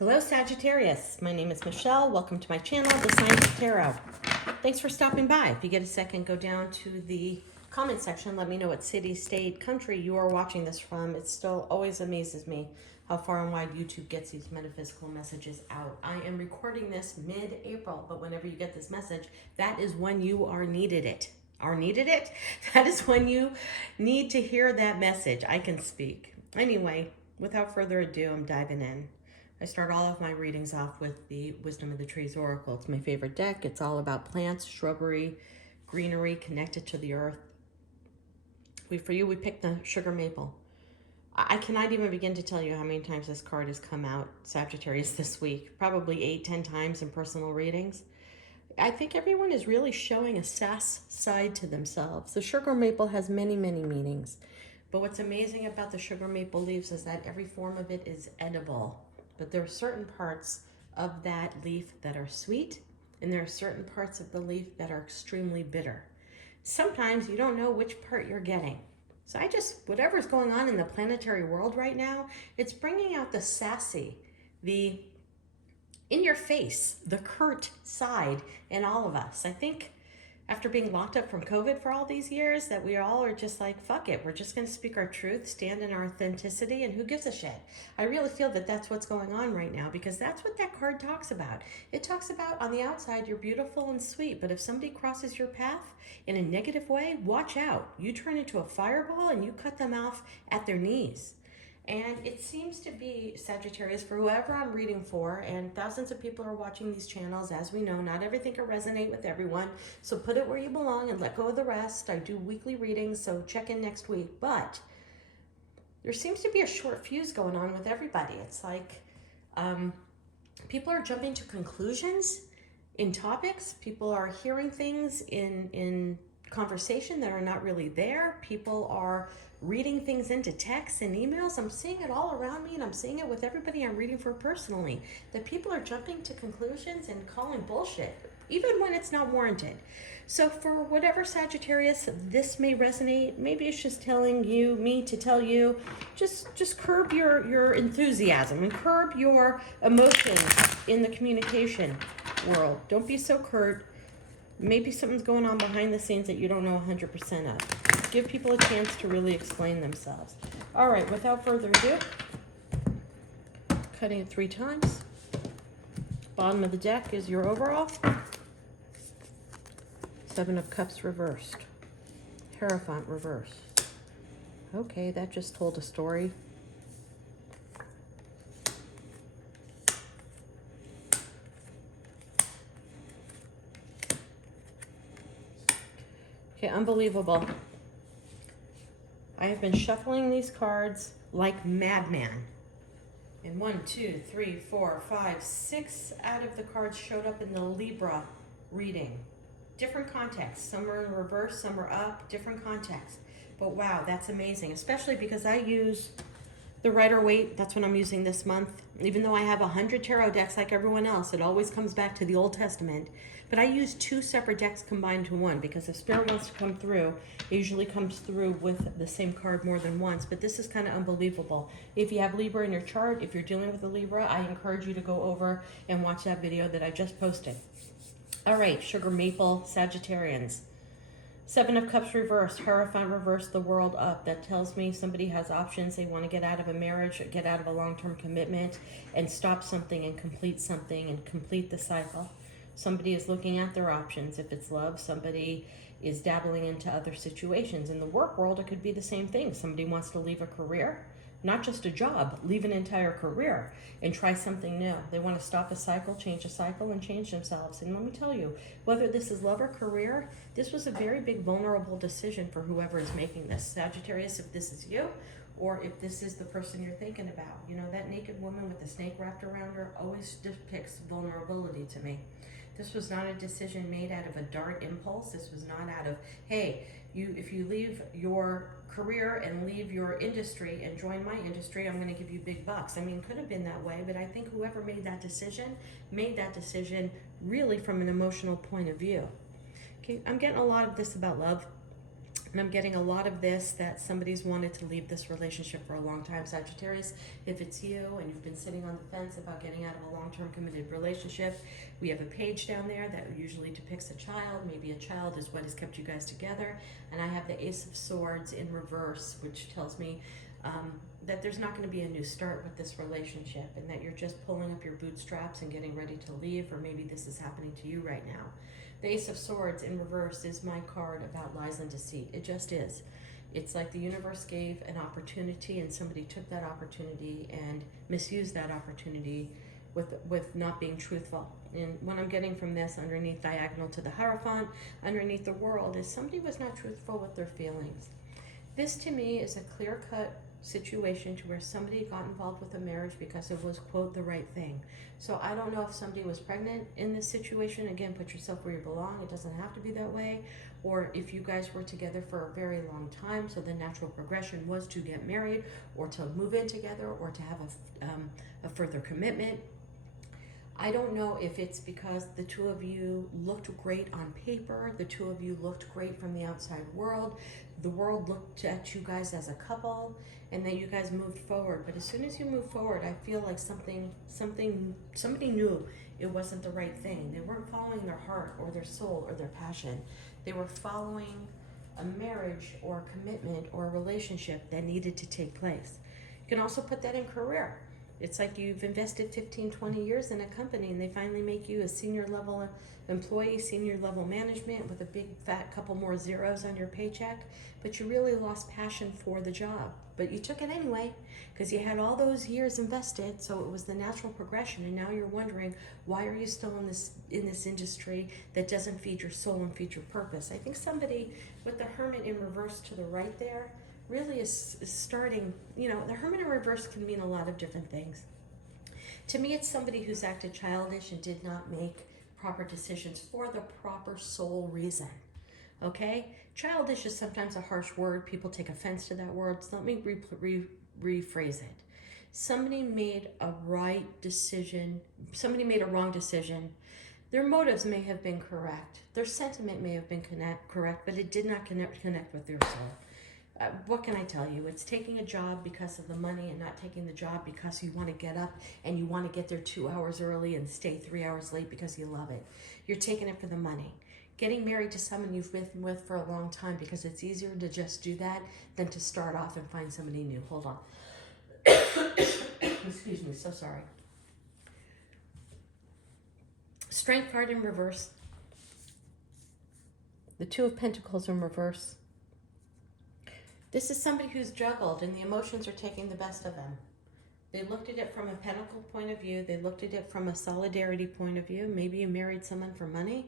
Hello Sagittarius, my name is Michelle. Welcome to my channel, The Signs of Tarot. Thanks for stopping by. If you get a second, go down to the comment section. Let me know what city, state, country you are watching this from. It still always amazes me how far and wide YouTube gets these metaphysical messages out. I am recording this mid-April, but whenever you get this message, that is when you are needed it. That is when you need to hear that message. I can speak. Anyway, without further ado, I'm diving in. I start all of my readings off with the Wisdom of the Trees Oracle. It's my favorite deck. It's all about plants, shrubbery, greenery connected to the earth. For you, we picked the sugar maple. I cannot even begin to tell you how many times this card has come out, Sagittarius, this week. Probably 8-10 times in personal readings. I think everyone is really showing a sass side to themselves. The sugar maple has many, many meanings. But what's amazing about the sugar maple leaves is that every form of it is edible. But there are certain parts of that leaf that are sweet, and there are certain parts of the leaf that are extremely bitter. Sometimes you don't know which part you're getting. So whatever's going on in the planetary world right now, it's bringing out the sassy, the in your face, the curt side in all of us. I think after being locked up from COVID for all these years, that we all are just like, fuck it. We're just going to speak our truth, stand in our authenticity, and who gives a shit? I really feel that that's what's going on right now, because that's what that card talks about. It talks about on the outside, you're beautiful and sweet, but if somebody crosses your path in a negative way, watch out. You turn into a fireball and you cut them off at their knees. And it seems to be, Sagittarius, for whoever I'm reading for, and thousands of people are watching these channels. As we know, not everything can resonate with everyone. So put it where you belong and let go of the rest. I do weekly readings, so check in next week. But there seems to be a short fuse going on with everybody. It's like people are jumping to conclusions in topics. People are hearing things in conversation that are not really there. People are reading things into texts and emails. I'm seeing it all around me, and I'm seeing it with everybody I'm reading for personally, that people are jumping to conclusions and calling bullshit, even when it's not warranted. So for whatever Sagittarius this may resonate, maybe it's just telling me to tell you, just curb your enthusiasm and curb your emotions in the communication world. Don't be so curt. Maybe something's going on behind the scenes that you don't know 100% of. Give people a chance to really explain themselves. All right, without further ado, cutting it 3 times. Bottom of the deck is your overall. 7 of Cups reversed. Hierophant reversed. Okay, that just told a story. Okay, unbelievable. I have been shuffling these cards like madman. And 1, 2, 3, 4, 5, 6 out of the cards showed up in the Libra reading. Different contexts. Some are in reverse, some are up, different contexts. But wow, that's amazing, especially because I use the Rider-Waite. That's what I'm using this month. Even though I have 100 tarot decks like everyone else, it always comes back to the Old Testament. But I use 2 separate decks combined to one, because if Spirit wants to come through, it usually comes through with the same card more than once. But this is kind of unbelievable. If you have Libra in your chart, if you're dealing with a Libra, I encourage you to go over and watch that video that I just posted. All right, Sugar Maple Sagittarians. 7 of Cups reversed, Hierophant reversed, the World up. That tells me somebody has options. They want to get out of a marriage, get out of a long-term commitment, and stop something and complete the cycle. Somebody is looking at their options. If it's love, somebody is dabbling into other situations. In the work world, it could be the same thing. Somebody wants to leave a career, not just a job, leave an entire career and try something new. They want to stop a cycle, change a cycle, and change themselves. And let me tell you, whether this is love or career, this was a very big vulnerable decision for whoever is making this. Sagittarius, if this is you, or if this is the person you're thinking about. You know, that naked woman with the snake wrapped around her always depicts vulnerability to me. This was not a decision made out of a dart impulse. This was not out of, hey, if you leave your career and leave your industry and join my industry, I'm going to give you big bucks. I mean, it could have been that way, but I think whoever made that decision really from an emotional point of view. Okay, I'm getting a lot of this about love. And I'm getting a lot of this, that somebody's wanted to leave this relationship for a long time, Sagittarius. If it's you and you've been sitting on the fence about getting out of a long-term committed relationship, we have a page down there that usually depicts a child. Maybe a child is what has kept you guys together. And I have the Ace of Swords in reverse, which tells me that there's not going to be a new start with this relationship, and that you're just pulling up your bootstraps and getting ready to leave, or maybe this is happening to you right now. The Ace of Swords in reverse is my card about lies and deceit. It just is. It's like the universe gave an opportunity and somebody took that opportunity and misused that opportunity with not being truthful. And what I'm getting from this, underneath diagonal to the Hierophant, underneath the World, is somebody was not truthful with their feelings. This to me is a clear-cut situation to where somebody got involved with a marriage because it was, quote, the right thing. So I don't know if somebody was pregnant in this situation. Again, put yourself where you belong. It doesn't have to be that way. Or if you guys were together for a very long time, so the natural progression was to get married or to move in together or to have a further commitment. I don't know if it's because the two of you looked great on paper, the two of you looked great from the outside world, the world looked at you guys as a couple, and then you guys moved forward. But as soon as you move forward, I feel like somebody knew it wasn't the right thing. They weren't following their heart or their soul or their passion. They were following a marriage or a commitment or a relationship that needed to take place. You can also put that in career. It's like you've invested 15, 20 years in a company and they finally make you a senior level employee, senior level management with a big fat couple more zeros on your paycheck, but you really lost passion for the job. But you took it anyway because you had all those years invested, so it was the natural progression, and now you're wondering, why are you still in this industry that doesn't feed your soul and feed your purpose? I think somebody with the Hermit in reverse to the right there really is starting, the Hermit in reverse can mean a lot of different things. To me, it's somebody who's acted childish and did not make proper decisions for the proper soul reason, okay? Childish is sometimes a harsh word. People take offense to that word, so let me rephrase it. Somebody made a right decision. Somebody made a wrong decision. Their motives may have been correct. Their sentiment may have been correct, but it did not connect with their soul. What can I tell you? It's taking a job because of the money and not taking the job because you want to get up and you want to get there 2 hours early and stay 3 hours late because you love it. You're taking it for the money. Getting married to someone you've been with for a long time because it's easier to just do that than to start off and find somebody new. Hold on. Excuse me, so sorry. Strength card in reverse. The Two of Pentacles in reverse. This is somebody who's juggled and the emotions are taking the best of them. They looked at it from a pentacle point of view. They looked at it from a solidarity point of view. Maybe you married someone for money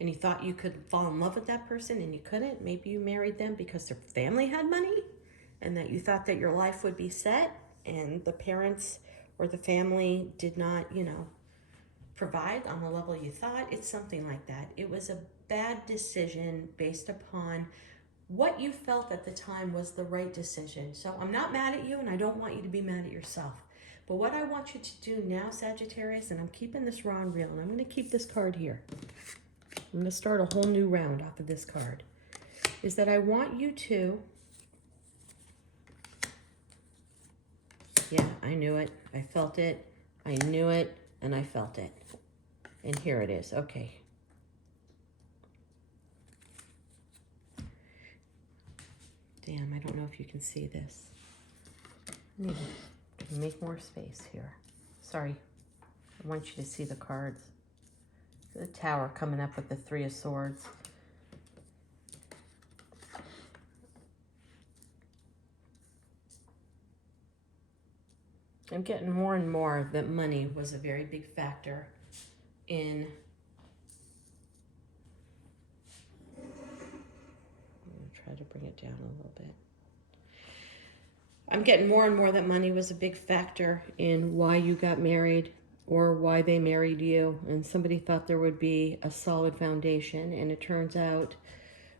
and you thought you could fall in love with that person and you couldn't. Maybe you married them because their family had money and that you thought that your life would be set and the parents or the family did not, provide on the level you thought. It's something like that. It was a bad decision based upon what you felt at the time was the right decision. So I'm not mad at you and I don't want you to be mad at yourself. But what I want you to do now, Sagittarius, and I'm keeping this raw and real, and I'm going to keep this card here. I'm going to start a whole new round off of this card. Is that I want you to... Yeah, I knew it. I felt it. I knew it. And I felt it. And here it is. Okay. Damn, I don't know if you can see this. I need to make more space here. Sorry. I want you to see the cards. The Tower coming up with the Three of Swords. I'm getting more and more that money was a very big factor in... Try to bring it down a little bit. I'm getting more and more that money was a big factor in why you got married or why they married you. And somebody thought there would be a solid foundation. And it turns out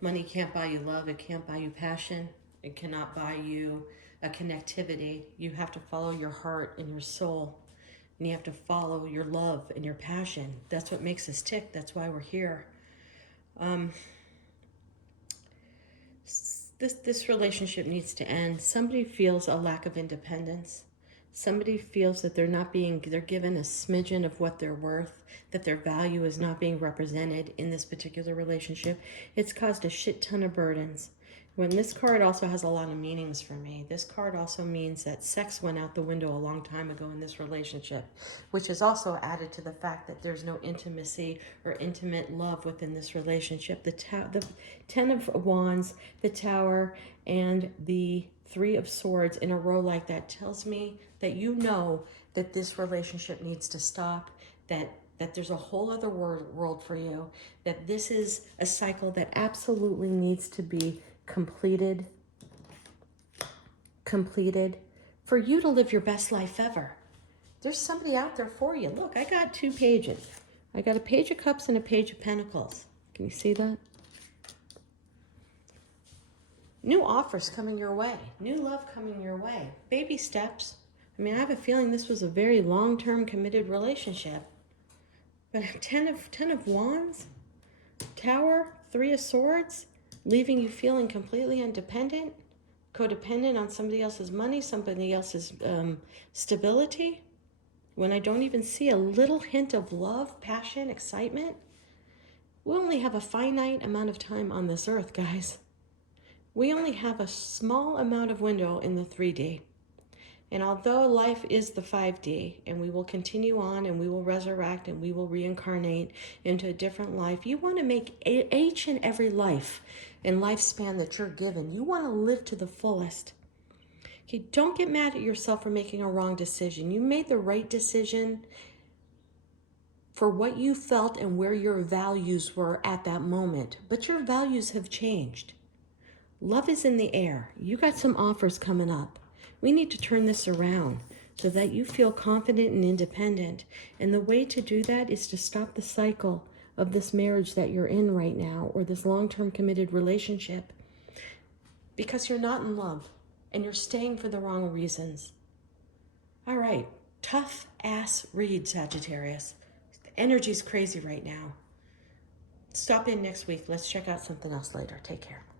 money can't buy you love. It can't buy you passion. It cannot buy you a connectivity. You have to follow your heart and your soul. And you have to follow your love and your passion. That's what makes us tick. That's why we're here. This relationship needs to end. Somebody feels a lack of independence. Somebody feels that they're given a smidgen of what they're worth, that their value is not being represented in this particular relationship. It's caused a shit ton of burdens. When this card also has a lot of meanings for me, this card also means that sex went out the window a long time ago in this relationship, which is also added to the fact that there's no intimacy or intimate love within this relationship. The Ten of Wands, the Tower, and the Three of Swords in a row like that tells me that you know that this relationship needs to stop, that there's a whole other world for you, that this is a cycle that absolutely needs to be completed for you to live your best life ever. There's somebody out there for you. Look, I got 2 pages. I got a Page of Cups and a Page of Pentacles. Can you see that? New offers coming your way. New love coming your way. Baby steps. I mean, I have a feeling this was a very long-term committed relationship. But Ten of Wands, Tower, Three of Swords, leaving you feeling completely independent, codependent on somebody else's money, somebody else's stability. When I don't even see a little hint of love, passion, excitement. We only have a finite amount of time on this earth, guys. We only have a small amount of window in the 3D. And although life is the 5D, and we will continue on, and we will resurrect, and we will reincarnate into a different life, you want to make each and every life and lifespan that you're given, you want to live to the fullest. Okay, don't get mad at yourself for making a wrong decision. You made the right decision for what you felt and where your values were at that moment. But your values have changed. Love is in the air. You got some offers coming up. We need to turn this around so that you feel confident and independent. And the way to do that is to stop the cycle of this marriage that you're in right now, or this long-term committed relationship, because you're not in love and you're staying for the wrong reasons. All right, tough ass read, Sagittarius. The energy's crazy right now. Stop in next week. Let's check out something else later. Take care.